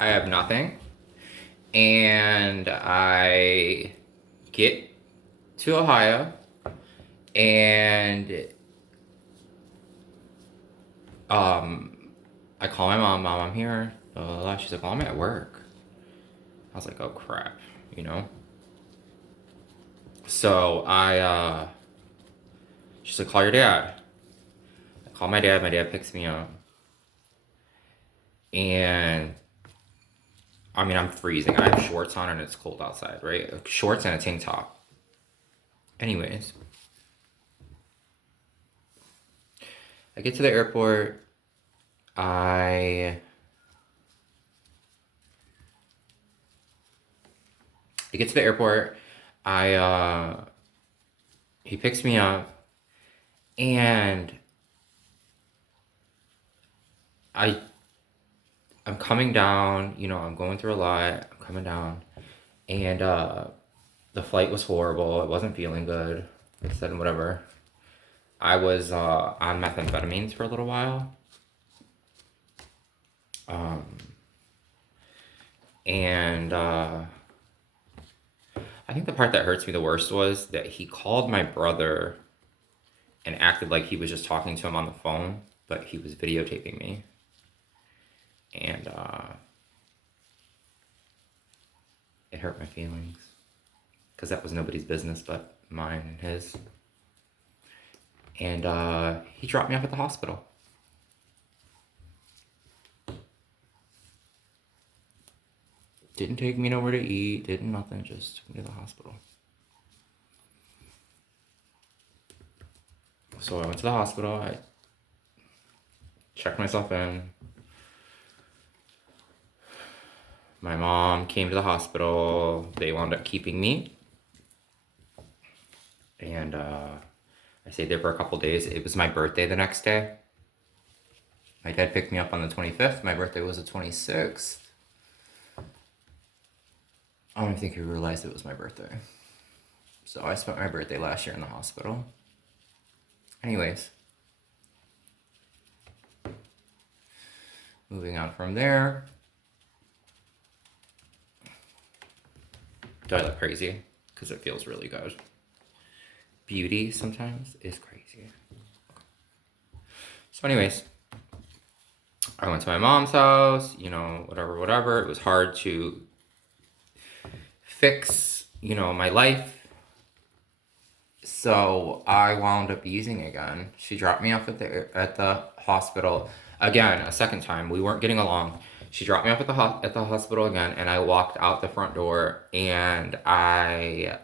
I have nothing. And I get to Ohio and um I call my mom, Mom, I'm here. She's like, oh, I'm at work. I was like, oh crap, you know? So she's like, call your dad. I call my dad picks me up. And I mean, I'm freezing. I have shorts on and it's cold outside, right? Like, shorts and a tank top. Anyways, I get to the airport. I I get to the airport. I He picks me up and I I'm coming down, you know, I'm going through a lot. I'm coming down and the flight was horrible. It wasn't feeling good. I said whatever. I was on methamphetamines for a little while. Um, and I think the part that hurts me the worst was that he called my brother and acted like he was just talking to him on the phone, but he was videotaping me. And it hurt my feelings because that was nobody's business but mine and his. And he dropped me off at the hospital. Didn't take me nowhere to eat, didn't nothing, just took me to the hospital. So I went to the hospital, I checked myself in. My mom came to the hospital, they wound up keeping me. And I stayed there for a couple days. It was my birthday the next day. My dad picked me up on the 25th. My birthday was the 26th. I don't even think he realized it was my birthday. So I spent my birthday last year in the hospital. Anyways, moving on from there. Do I look crazy? Because it feels really good. Beauty sometimes is crazy. So anyways, I went to my mom's house, you know, whatever. It was hard to fix, you know, my life. So I wound up using again. She dropped me off at the hospital again a second time. We weren't getting along. She dropped me off at the hospital again, and I walked out the front door, and I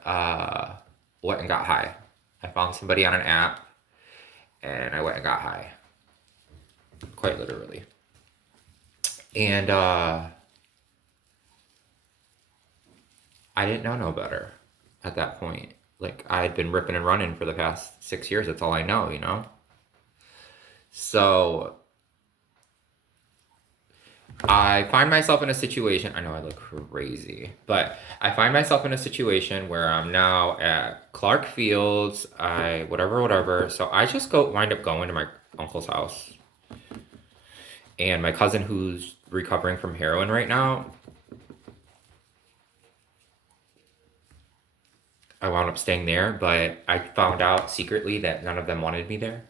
went and got high. I found somebody on an app, and I went and got high, quite literally. And I didn't know no better at that point. Like, I had been ripping and running for the past 6 years. That's all I know, you know? So I find myself in a situation, I know I look crazy, but I find myself in a situation where I'm now at Clark Fields, whatever. So I just wind up going to my uncle's house. And my cousin, who's recovering from heroin right now, I wound up staying there, but I found out secretly that none of them wanted me there.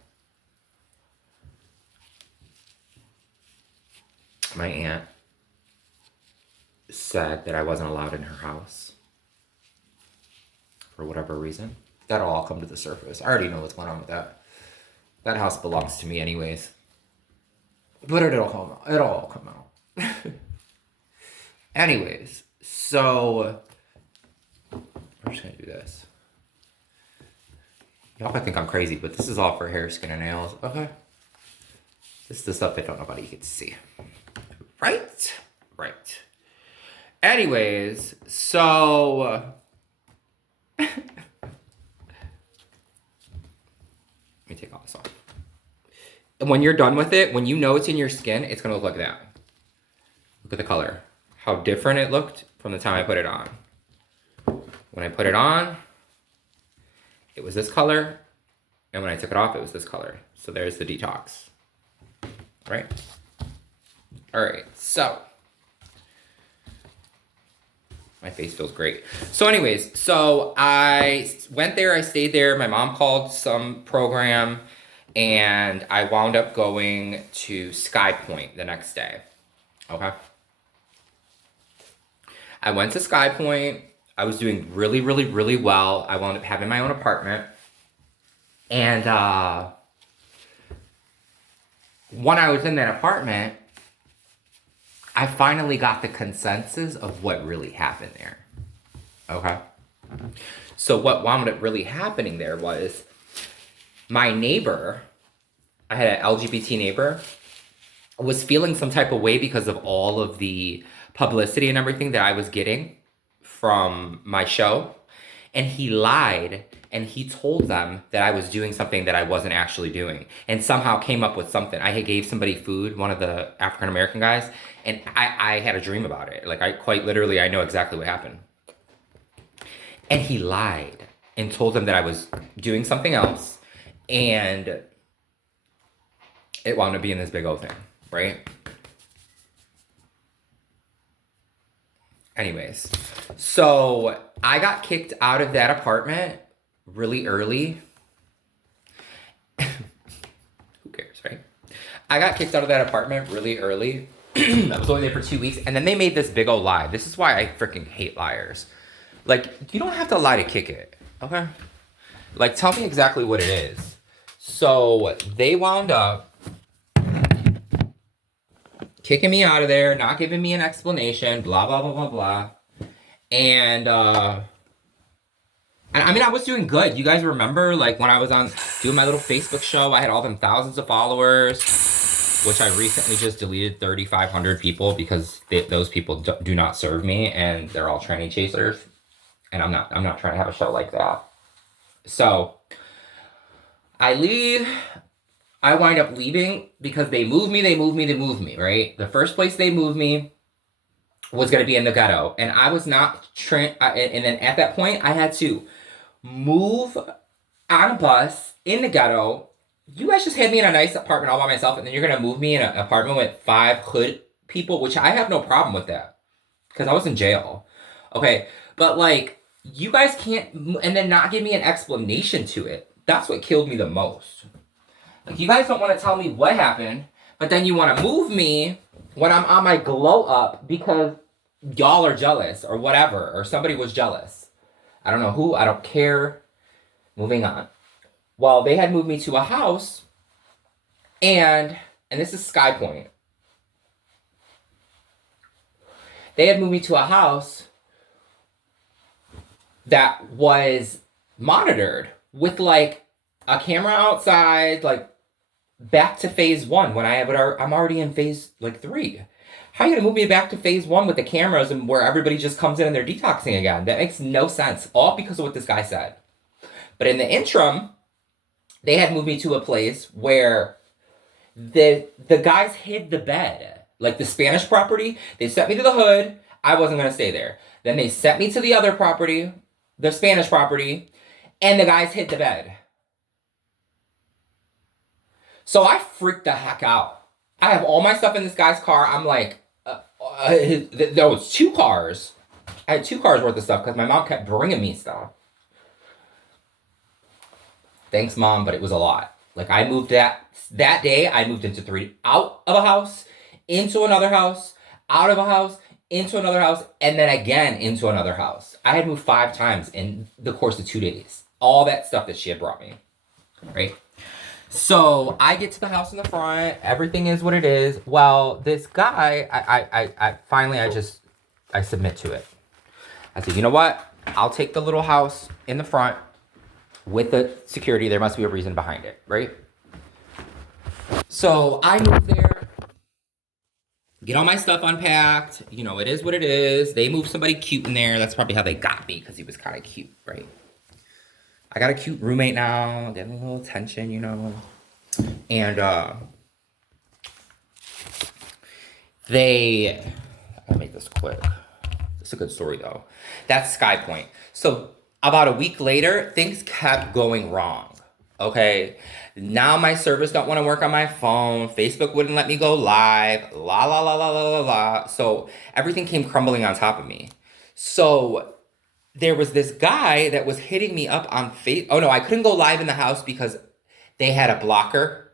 My aunt said that I wasn't allowed in her house for whatever reason. That'll all come to the surface. I already know what's going on with that. That house belongs to me anyways. But it'll come out. It'll all come out. Anyways, so I'm just gonna do this. Y'all might think I'm crazy, but this is all for hair, skin, and nails. Okay. This is the stuff that nobody gets to see. Right? Right. Anyways, so let me take all this off. And when you're done with it, when you know it's in your skin, it's gonna look like that. Look at the color. How different it looked from the time I put it on. When I put it on, it was this color, and when I took it off, it was this color. So there's the detox. Right? All right, so My face feels great. So anyways, so I went there, I stayed there. My mom called some program and I wound up going to Sky Point the next day. Okay. I went to Sky Point. I was doing really, really, really well. I wound up having my own apartment. And when I was in that apartment, I finally got the consensus of what really happened there. Okay. So what wound up really happening there was my neighbor, I had an LGBT neighbor, was feeling some type of way because of all of the publicity and everything that I was getting from my show. And he lied and he told them that I was doing something that I wasn't actually doing and somehow came up with something. I had gave somebody food, one of the African American guys, and I had a dream about it. Like I quite literally, I know exactly what happened. And he lied and told them that I was doing something else and it wound up being this big old thing, right? Anyways, so I got kicked out of that apartment really early. Who cares, right? I got kicked out of that apartment really early. I was only there for 2 weeks, and then they made this big old lie. This is why I freaking hate liars. Like, you don't have to lie to kick it, okay? Like, tell me exactly what it is. So they wound up kicking me out of there, not giving me an explanation, blah, blah, blah, blah, blah. And I mean, I was doing good. You guys remember, like, when I was on doing my little Facebook show, I had all them thousands of followers, which I recently just deleted 3,500 people because those people do not serve me, and they're all tranny chasers. And I'm not trying to have a show like that. So I leave. I wind up leaving because they moved me, right? The first place they moved me was going to be in the ghetto. And I was not, and then at that point, I had to move on a bus in the ghetto. You guys just had me in a nice apartment all by myself, and then you're going to move me in an apartment with 5 hood people, which I have no problem with that because I was in jail. Okay, but like, you guys can't, and then not give me an explanation to it. That's what killed me the most. Like, you guys don't want to tell me what happened, but then you want to move me when I'm on my glow up because y'all are jealous or whatever, or somebody was jealous. I don't know who, I don't care. Moving on. Well, they had moved me to a house, and this is Sky Point. They had moved me to a house that was monitored with like a camera outside, like back to phase 1 when I'm already in phase like 3. How are you gonna move me back to phase 1 with the cameras and where everybody just comes in and they're detoxing again? That makes no sense. All because of what this guy said. But in the interim, they had moved me to a place where the guys hid the bed. Like the Spanish property, they sent me to the hood. I wasn't gonna stay there. Then they sent me to the other property, the Spanish property, and the guys hid the bed. So I freaked the heck out. I have all my stuff in this guy's car. I'm like, there was 2 cars. I had 2 cars worth of stuff because my mom kept bringing me stuff. Thanks, Mom, but it was a lot. Like, I moved that day, I moved into 3, out of a house, into another house, out of a house, into another house, and then again into another house. I had moved 5 times in the course of 2 days. All that stuff that she had brought me, right? So I get to the house in the front. Everything is what it is. Well, this guy, I finally, I submit to it. I said, you know what? I'll take the little house in the front with the security. There must be a reason behind it, right? So I move there, get all my stuff unpacked. You know, it is what it is. They moved somebody cute in there. That's probably how they got me, because he was kind of cute, right? I got a cute roommate now, getting a little attention, you know. And I'll make this quick. It's a good story though. That's Sky Point. So about a week later, things kept going wrong. Okay. Now my servers don't want to work on my phone. Facebook wouldn't let me go live. La la la la la la la. So everything came crumbling on top of me. So there was this guy that was hitting me up on face. Oh no, I couldn't go live in the house because they had a blocker,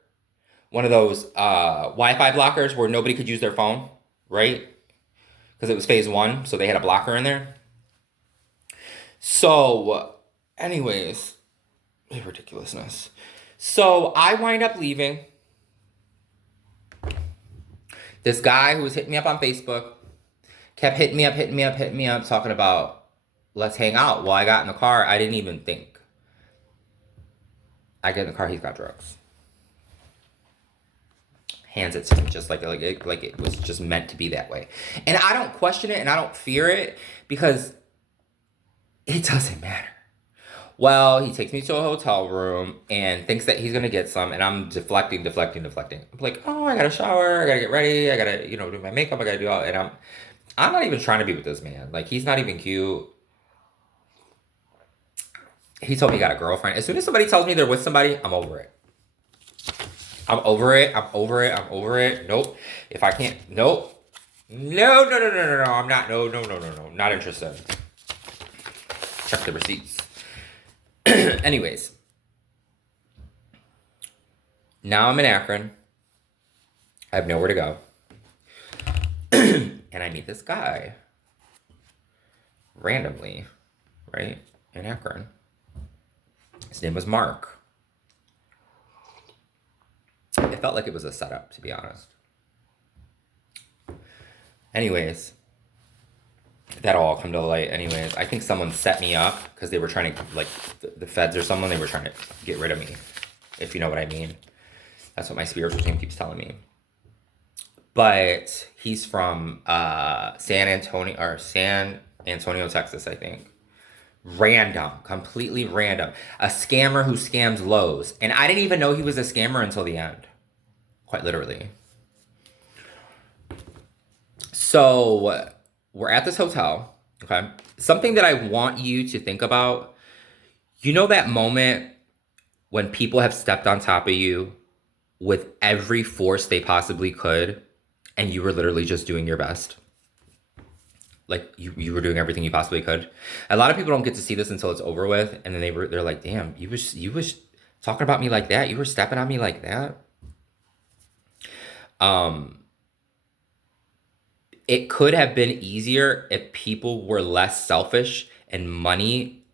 one of those Wi-Fi blockers where nobody could use their phone, right? Because it was phase one, so they had a blocker in there. So, anyways, ridiculousness. So I wind up leaving. This guy who was hitting me up on Facebook kept hitting me up, talking about let's hang out. Well, I got in the car. I didn't even think. I get in the car. He's got drugs. Hands it to me just like it was just meant to be that way. And I don't question it and I don't fear it because it doesn't matter. Well, he takes me to a hotel room and thinks that he's gonna get some, and I'm deflecting. I'm like, oh, I gotta shower, I gotta get ready, I gotta, do my makeup, I gotta do all, and I'm not even trying to be with this man. Like, he's not even cute. He told me he got a girlfriend. As soon as somebody tells me they're with somebody, I'm over it. I'm over it. Nope. If I can't, nope. No. I'm not. No. Not interested. Check the receipts. Anyways, now I'm in Akron. I have nowhere to go. And I meet this guy randomly, right, in Akron. His name was Mark. It felt like it was a setup, to be honest. Anyways, that'll all come to light. Anyways, I think someone set me up because they were trying to, like, the feds or someone, they were trying to get rid of me, if you know what I mean. That's what my spiritual team keeps telling me. But he's from San Antonio, Texas, I think. Random, completely random. A scammer who scams Lowe's. And I didn't even know he was a scammer until the end. Quite literally. So we're at this hotel, okay? Something that I want you to think about, that moment when people have stepped on top of you with every force they possibly could, and you were literally just doing your best? Like, you were doing everything you possibly could. A lot of people don't get to see this until it's over with, and then they're like, damn, you was talking about me like that? You were stepping on me like that? It could have been easier if people were less selfish and money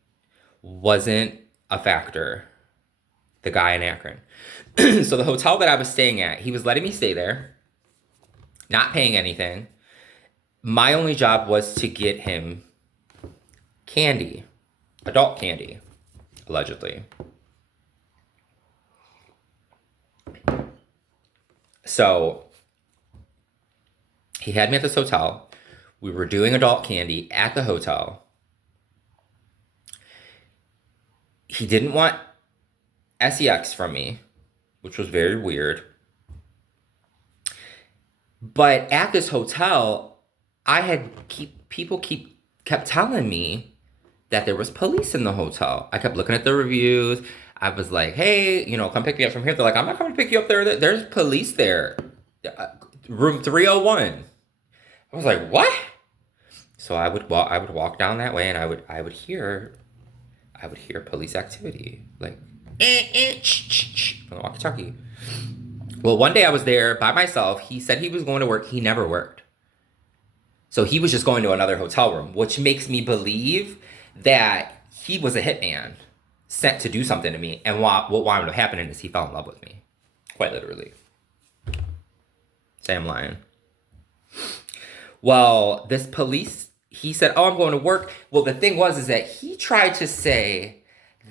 wasn't a factor. The guy in Akron. So the hotel that I was staying at, he was letting me stay there, not paying anything. My only job was to get him candy, adult candy, allegedly. So he had me at this hotel. We were doing adult candy at the hotel. He didn't want sex from me, which was very weird. But at this hotel, people kept telling me that there was police in the hotel. I kept looking at the reviews. I was like, hey, come pick me up from here. They're like, I'm not coming to pick you up there. There's police there. Room 301. I was like, what? So I would walk down that way, and I would hear police activity, like on the walkie-talkie. Well, one day I was there by myself. He said he was going to work. He never worked. So he was just going to another hotel room, which makes me believe that he was a hitman sent to do something to me. And what wound up happening is he fell in love with me. Quite literally. Say I'm lying. Well, this police, he said, oh, I'm going to work. Well, the thing is that he tried to say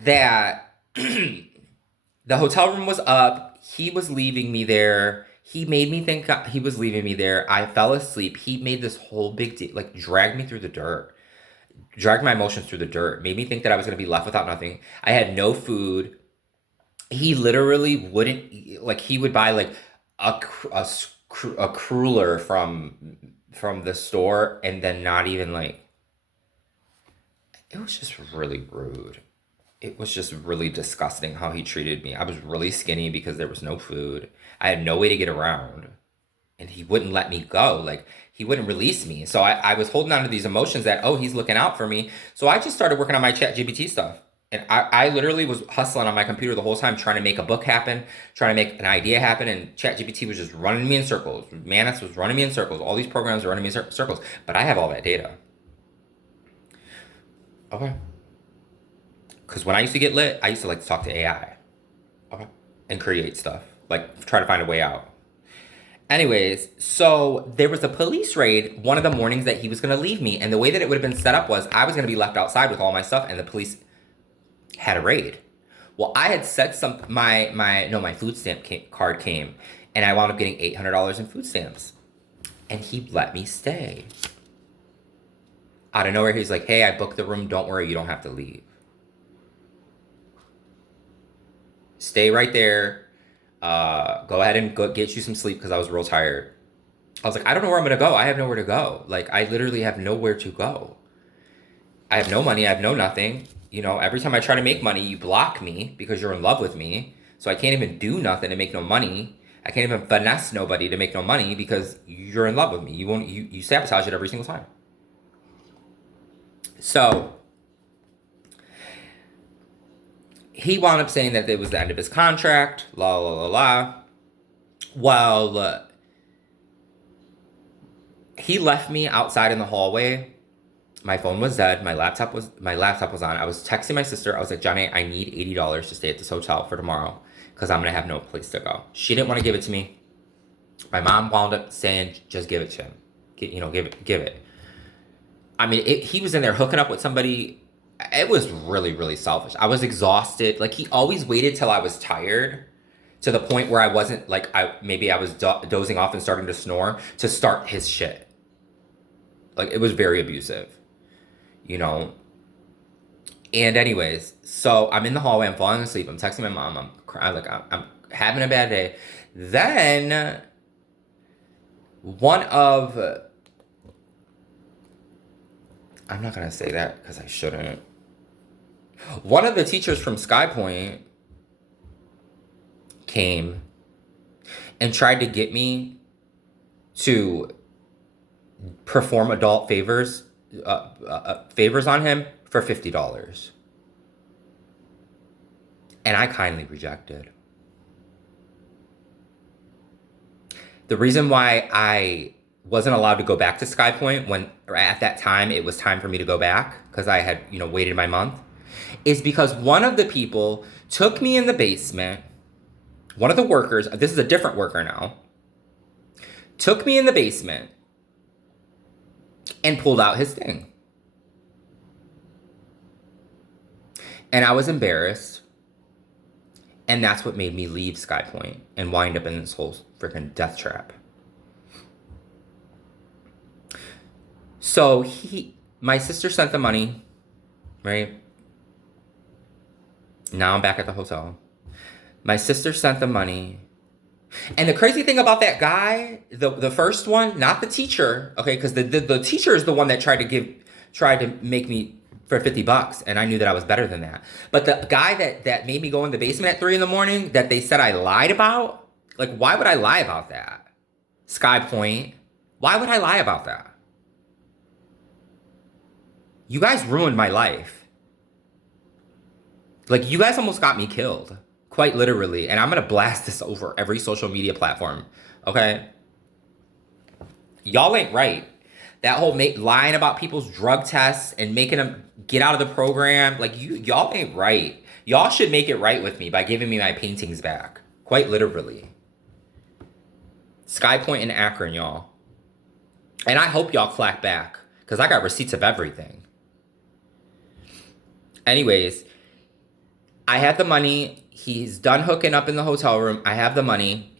that the hotel room was up. He was leaving me there. He made me think he was leaving me there. I fell asleep. He made this whole big deal, like dragged me through the dirt, dragged my emotions through the dirt, made me think that I was going to be left without nothing. I had no food. He literally wouldn't, like, he would buy like a cruller from the store, and then not even like, it was just really rude. It was just really disgusting how he treated me. I was really skinny because there was no food. I had no way to get around. and he wouldn't let me go. Like, he wouldn't release me. So I was holding on to these emotions that, oh, he's looking out for me. So I just started working on my ChatGPT stuff. And I literally was hustling on my computer the whole time, trying to make a book happen, trying to make an idea happen. And ChatGPT was just running me in circles. Manus was running me in circles. All these programs were running me in circles. But I have all that data. Okay. Because when I used to get lit, I used to like to talk to AI. Okay. And create stuff. Like, try to find a way out. Anyways, so there was a police raid one of the mornings that he was going to leave me. And the way that it would have been set up was I was going to be left outside with all my stuff, and the police had a raid. Well, I had said my food stamp card came, and I wound up getting $800 in food stamps. And he let me stay. Out of nowhere, he's like, hey, I booked the room. Don't worry, you don't have to leave. Stay right there. Go ahead and go get you some sleep, because I was real tired. I was like, I don't know where I'm going to go. I have nowhere to go. Like, I literally have nowhere to go. I have no money. I have no nothing. You know, every time I try to make money, you block me because you're in love with me. So I can't even do nothing to make no money. I can't even finesse nobody to make no money because you're in love with me. You sabotage it every single time. So he wound up saying that it was the end of his contract, la la la la. Well, he left me outside in the hallway. My phone was dead. My laptop was on. I was texting my sister. I was like, Johnny, I need $80 to stay at this hotel for tomorrow because I'm gonna have no place to go. She didn't want to give it to me. My mom wound up saying, just give it to him. Give it. I mean, he was in there hooking up with somebody. It was really, really selfish. I was exhausted. Like, he always waited till I was tired, to the point where I wasn't, like, maybe I was dozing off and starting to snore, to start his shit. Like, it was very abusive, you know? And anyways, so I'm in the hallway, I'm falling asleep, I'm texting my mom, I'm crying, like, I'm having a bad day. Then, I'm not gonna say that because I shouldn't. One of the teachers from Sky Point came and tried to get me to perform adult favors on him for $50. And I kindly rejected. The reason why I wasn't allowed to go back to Sky Point when at that time it was time for me to go back, because I had, waited my month, is because one of the people took me in the basement. One of the workers, this is a different worker now, took me in the basement and pulled out his thing. And I was embarrassed. And that's what made me leave Sky Point and wind up in this whole freaking death trap. So my sister sent the money, right? Now I'm back at the hotel. My sister sent the money. And the crazy thing about that guy, the first one, not the teacher, okay, because the teacher is the one that tried to make me for $50, and I knew that I was better than that. But the guy that made me go in the basement at 3 a.m, that they said I lied about, like, why would I lie about that? Sky Point, why would I lie about that? You guys ruined my life. Like, you guys almost got me killed. Quite literally. And I'm going to blast this over every social media platform. Okay? Y'all ain't right. That whole lying about people's drug tests and making them get out of the program. Like, y'all ain't right. Y'all should make it right with me by giving me my paintings back. Quite literally. Sky Point in Akron, y'all. And I hope y'all clap back, because I got receipts of everything. Anyways, I had the money. He's done hooking up in the hotel room. I have the money.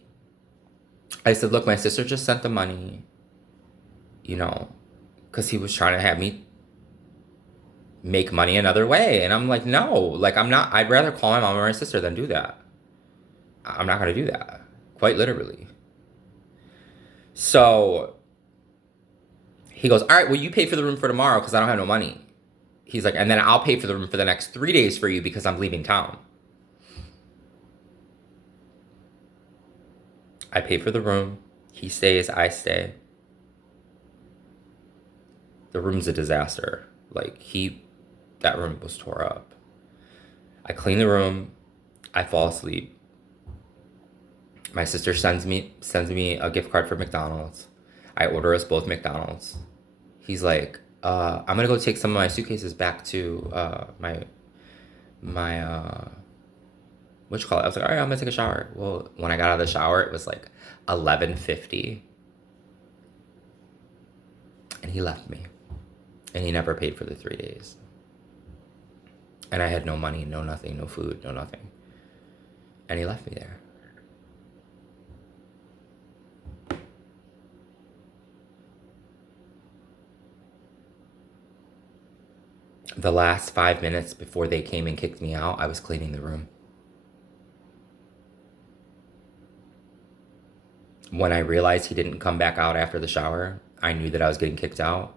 I said, look, my sister just sent the money, because he was trying to have me make money another way. And I'm like, no, like, I'm not. I'd rather call my mom or my sister than do that. I'm not going to do that. Quite literally. So he goes, all right, well, you pay for the room for tomorrow because I don't have no money. He's like, and then I'll pay for the room for the next 3 days for you because I'm leaving town. I pay for the room. He stays, I stay. The room's a disaster. Like, that room was tore up. I clean the room. I fall asleep. My sister sends me a gift card for McDonald's. I order us both McDonald's. He's like, I'm gonna go take some of my suitcases back to my what you call it? I was like, all right, I'm gonna take a shower. Well, when I got out of the shower, it was like 11:50, and he left me, and he never paid for the 3 days. And I had no money, no nothing, no food, no nothing, and he left me there. The last 5 minutes before they came and kicked me out, I was cleaning the room. When I realized he didn't come back out after the shower, I knew that I was getting kicked out.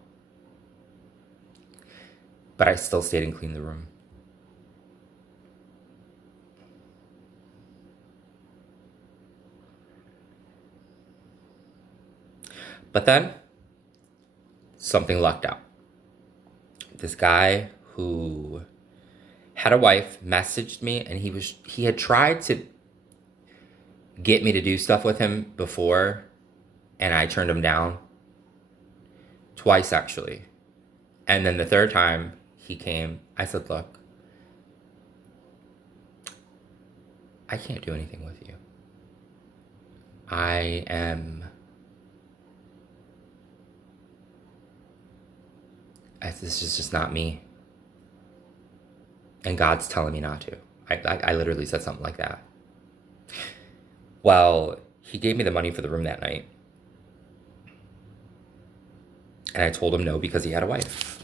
But I still stayed and cleaned the room. But then, something lucked out. This guy who had a wife messaged me, and he had tried to get me to do stuff with him before, and I turned him down. Twice, actually. And then the third time he came, I said, look, I can't do anything with you. This is just not me. And God's telling me not to. I literally said something like that. Well, he gave me the money for the room that night. And I told him no because he had a wife.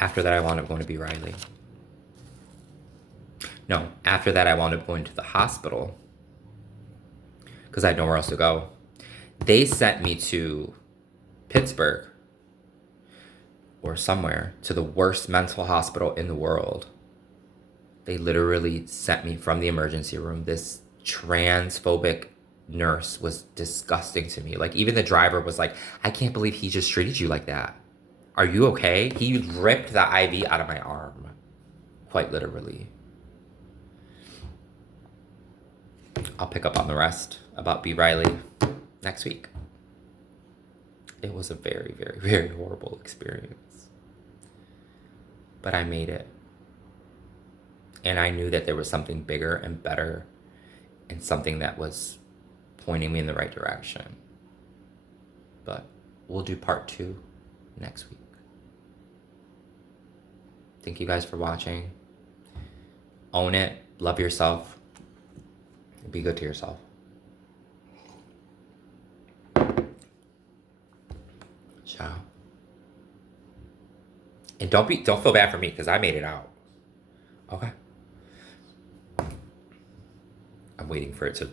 After that, I wound up going to B. Riley. No, after that, I wound up going to the hospital because I had nowhere else to go. They sent me to Pittsburgh or somewhere to the worst mental hospital in the world. They literally sent me from the emergency room. This transphobic nurse was disgusting to me. Like, even the driver was like, I can't believe he just treated you like that. Are you okay? He ripped the IV out of my arm. Quite literally. I'll pick up on the rest about B. Riley next week. It was a very, very, very horrible experience. But I made it. And I knew that there was something bigger and better and something that was pointing me in the right direction. But we'll do part 2 next week. Thank you guys for watching. Own it. Love yourself. Be good to yourself. Ciao. And don't feel bad for me because I made it out. Okay. I'm waiting for it to